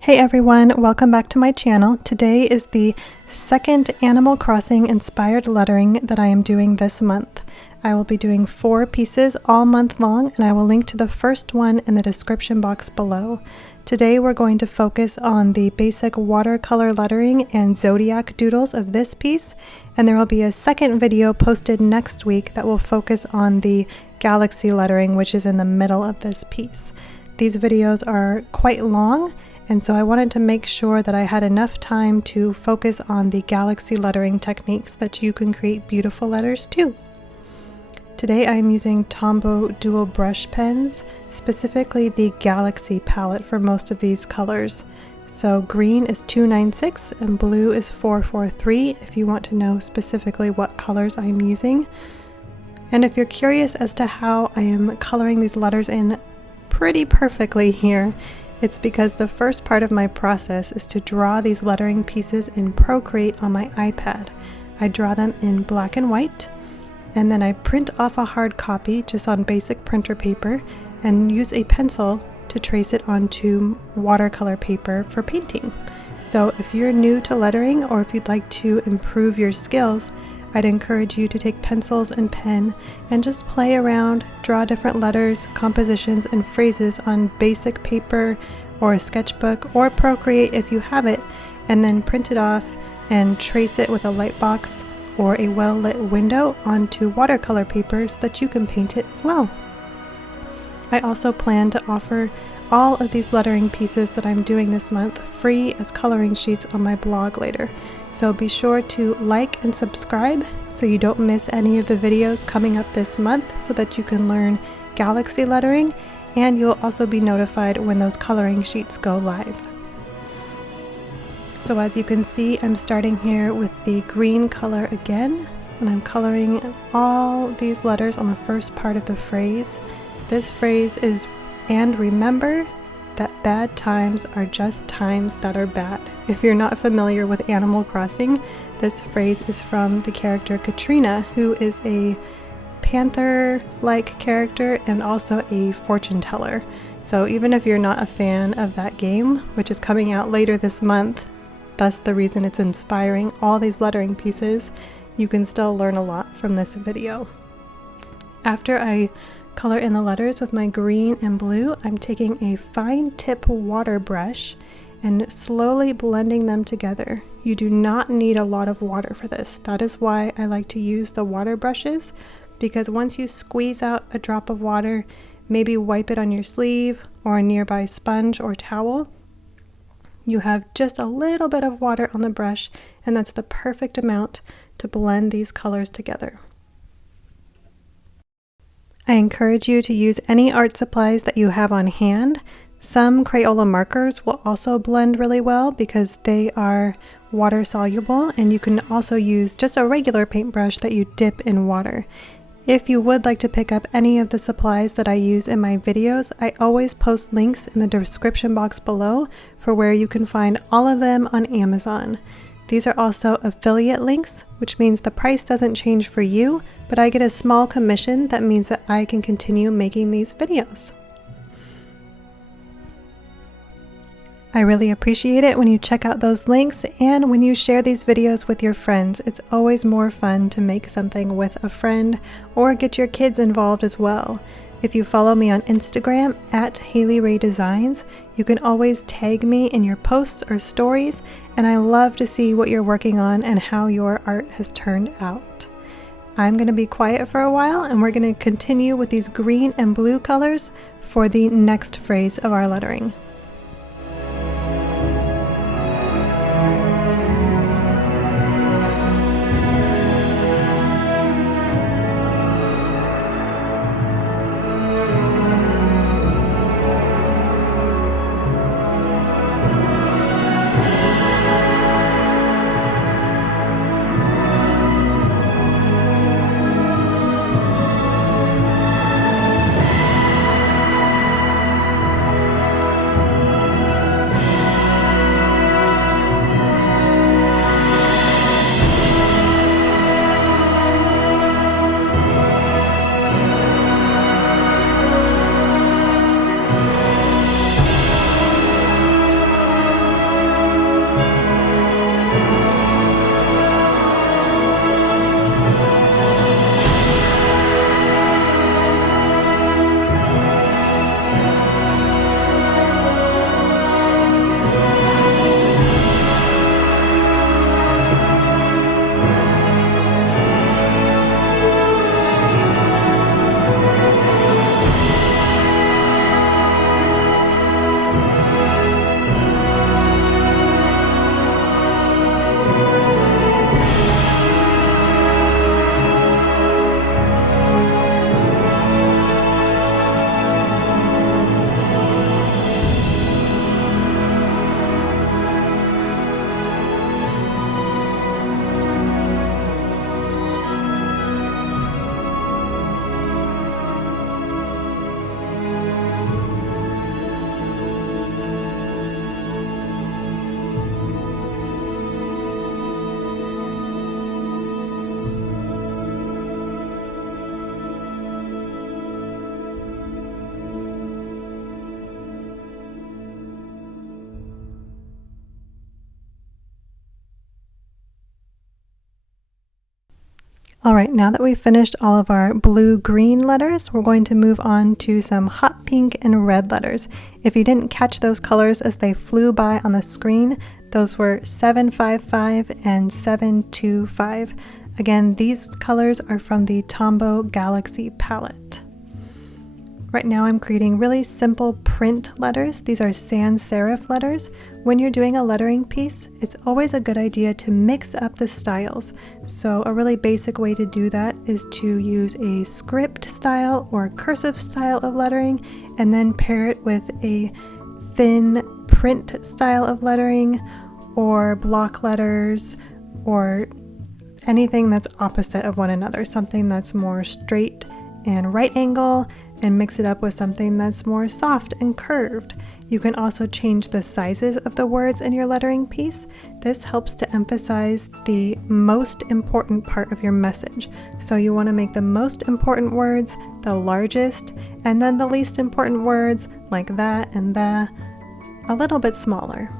Hey everyone, welcome back to my channel. Today is the second Animal Crossing inspired lettering that I am doing this month. I will be doing 4 pieces all month long, and I will link to the first one in the description box below. Today we're going to focus on the basic watercolor lettering and zodiac doodles of this piece, and there will be a second video posted next week that will focus on the galaxy lettering, which is in the middle of this piece. These videos are quite long, and so I wanted to make sure that I had enough time to focus on the galaxy lettering techniques that you can create beautiful letters too. Today I am using Tombow dual brush pens, specifically the Galaxy palette for most of these colors. So green is 296 and blue is 443 if you want to know specifically what colors I am using. And if you're curious as to how I am coloring these letters in pretty perfectly here, it's because the first part of my process is to draw these lettering pieces in Procreate on my iPad. I draw them in black and white, and then I print off a hard copy just on basic printer paper and use a pencil to trace it onto watercolor paper for painting. So if you're new to lettering, or if you'd like to improve your skills, I'd encourage you to take pencils and pen and just play around, draw different letters, compositions, and phrases on basic paper or a sketchbook or Procreate if you have it, and then print it off and trace it with a light box or a well-lit window onto watercolor paper so that you can paint it as well. I also plan to offer all of these lettering pieces that I'm doing this month free as coloring sheets on my blog later. So be sure to like and subscribe so you don't miss any of the videos coming up this month so that you can learn galaxy lettering, and you'll also be notified when those coloring sheets go live. So as you can see, I'm starting here with the green color again, and I'm coloring all these letters on the first part of the phrase. This phrase is, "And remember that bad times are just times that are bad." If you're not familiar with Animal Crossing, this phrase is from the character Katrina, who is a panther-like character and also a fortune teller. So even if you're not a fan of that game, which is coming out later this month, thus the reason it's inspiring all these lettering pieces, you can still learn a lot from this video. After I color in the letters with my green and blue, I'm taking a fine tip water brush and slowly blending them together. You do not need a lot of water for this. That is why I like to use the water brushes, because once you squeeze out a drop of water, maybe wipe it on your sleeve or a nearby sponge or towel, you have just a little bit of water on the brush, and that's the perfect amount to blend these colors together. I encourage you to use any art supplies that you have on hand. Some Crayola markers will also blend really well because they are water soluble, and you can also use just a regular paintbrush that you dip in water. If you would like to pick up any of the supplies that I use in my videos, I always post links in the description box below for where you can find all of them on Amazon. These are also affiliate links, which means the price doesn't change for you, but I get a small commission that means that I can continue making these videos. I really appreciate it when you check out those links and when you share these videos with your friends. It's always more fun to make something with a friend or get your kids involved as well. If you follow me on Instagram at Haley Ray Designs, you can always tag me in your posts or stories, and I love to see what you're working on and how your art has turned out. I'm going to be quiet for a while, and we're going to continue with these green and blue colors for the next phrase of our lettering. All right, now that we've finished all of our blue-green letters, we're going to move on to some hot pink and red letters. If you didn't catch those colors as they flew by on the screen, those were 755 and 725. Again, these colors are from the Tombow Galaxy palette. Right now I'm creating really simple print letters. These are sans serif letters. When you're doing a lettering piece, it's always a good idea to mix up the styles. So a really basic way to do that is to use a script style or cursive style of lettering and then pair it with a thin print style of lettering or block letters or anything that's opposite of one another, something that's more straight and right angle, and mix it up with something that's more soft and curved. You can also change the sizes of the words in your lettering piece. This helps to emphasize the most important part of your message. So you want to make the most important words the largest, and then the least important words, like that and the, a little bit smaller.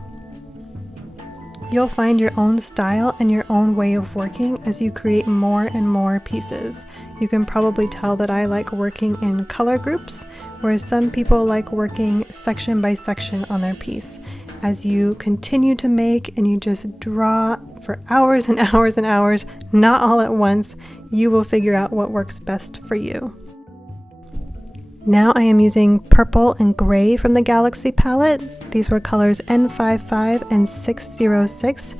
You'll find your own style and your own way of working as you create more and more pieces. You can probably tell that I like working in color groups, whereas some people like working section by section on their piece. As you continue to make and you just draw for hours and hours and hours, not all at once, you will figure out what works best for you. Now I am using purple and gray from the Galaxy palette. These were colors N55 and 606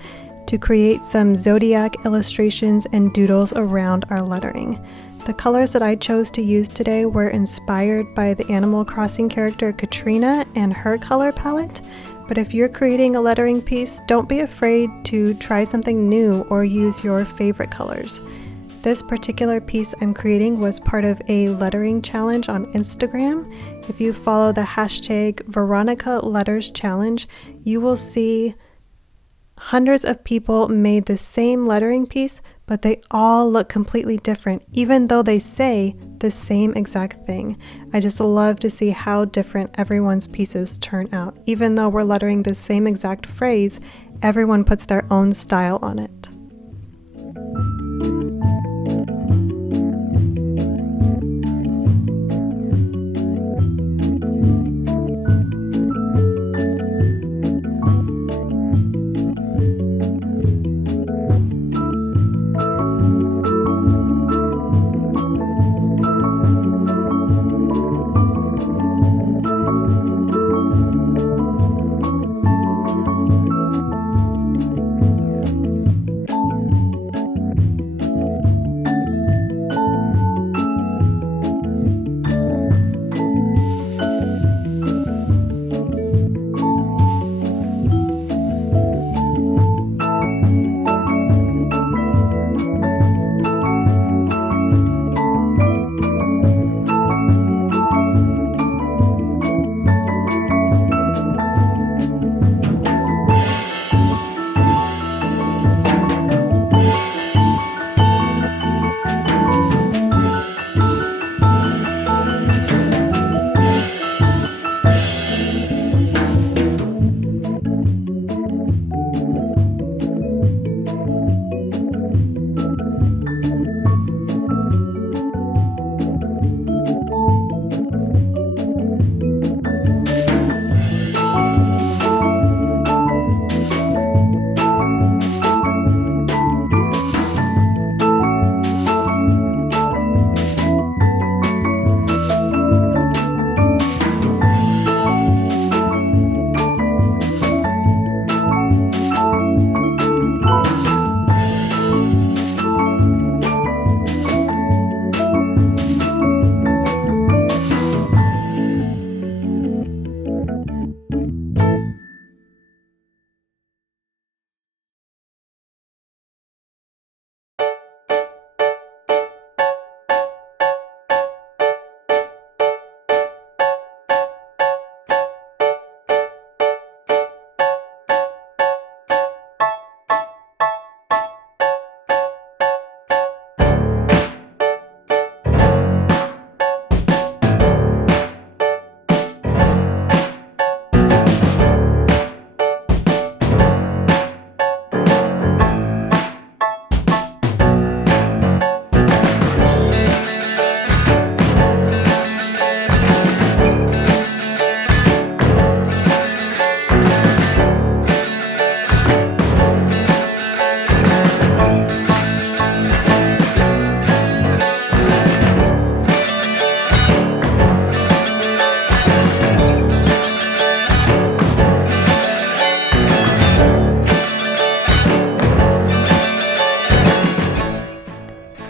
to create some zodiac illustrations and doodles around our lettering. The colors that I chose to use today were inspired by the Animal Crossing character Katrina and her color palette. But if you're creating a lettering piece, don't be afraid to try something new or use your favorite colors. This particular piece I'm creating was part of a lettering challenge on Instagram. If you follow the hashtag Veronica Letters Challenge, you will see hundreds of people made the same lettering piece, but they all look completely different, even though they say the same exact thing. I just love to see how different everyone's pieces turn out. Even though we're lettering the same exact phrase, everyone puts their own style on it.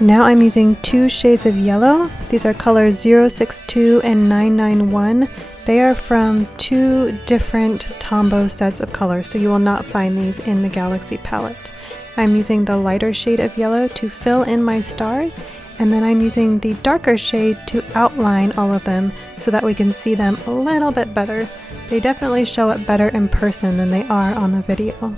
Now I'm using 2 shades of yellow. These are colors 062 and 991. They are from 2 different Tombow sets of colors, so you will not find these in the Galaxy palette. I'm using the lighter shade of yellow to fill in my stars, and then I'm using the darker shade to outline all of them so that we can see them a little bit better. They definitely show up better in person than they are on the video.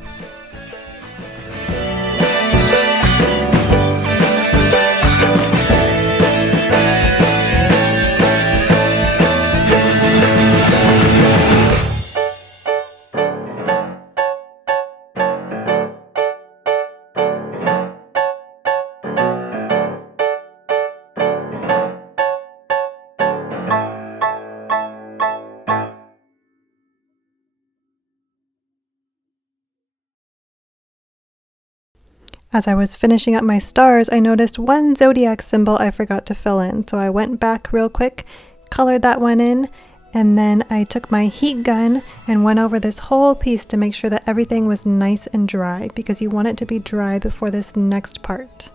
As I was finishing up my stars, I noticed one zodiac symbol I forgot to fill in, so I went back real quick, colored that one in, and then I took my heat gun and went over this whole piece to make sure that everything was nice and dry, because you want it to be dry before this next part.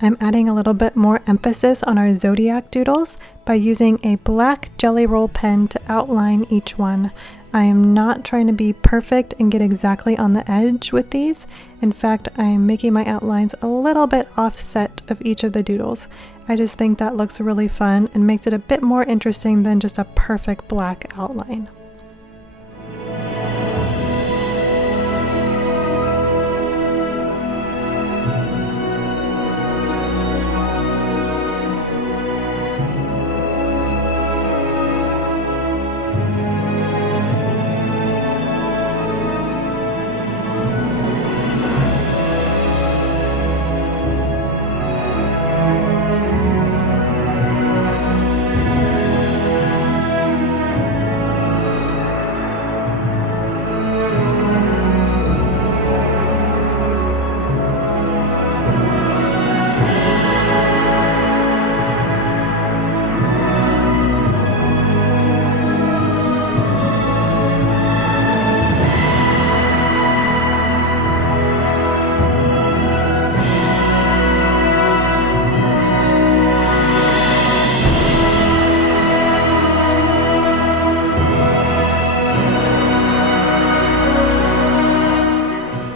I'm adding a little bit more emphasis on our zodiac doodles by using a black jelly roll pen to outline each one. I am not trying to be perfect and get exactly on the edge with these. In fact, I am making my outlines a little bit offset of each of the doodles. I just think that looks really fun and makes it a bit more interesting than just a perfect black outline.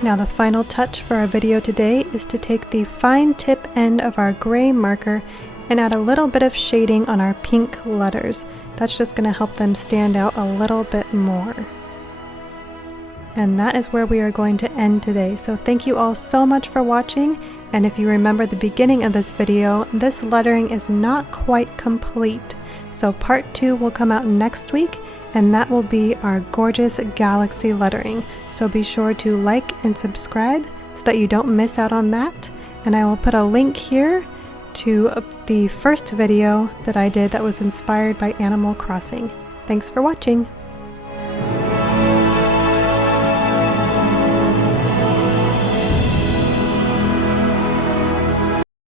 Now the final touch for our video today is to take the fine tip end of our gray marker and add a little bit of shading on our pink letters. That's just going to help them stand out a little bit more. And that is where we are going to end today. So thank you all so much for watching. And if you remember the beginning of this video, this lettering is not quite complete. So part 2 will come out next week, and that will be our gorgeous galaxy lettering. So be sure to like and subscribe so that you don't miss out on that. And I will put a link here to the first video that I did that was inspired by Animal Crossing. Thanks for watching.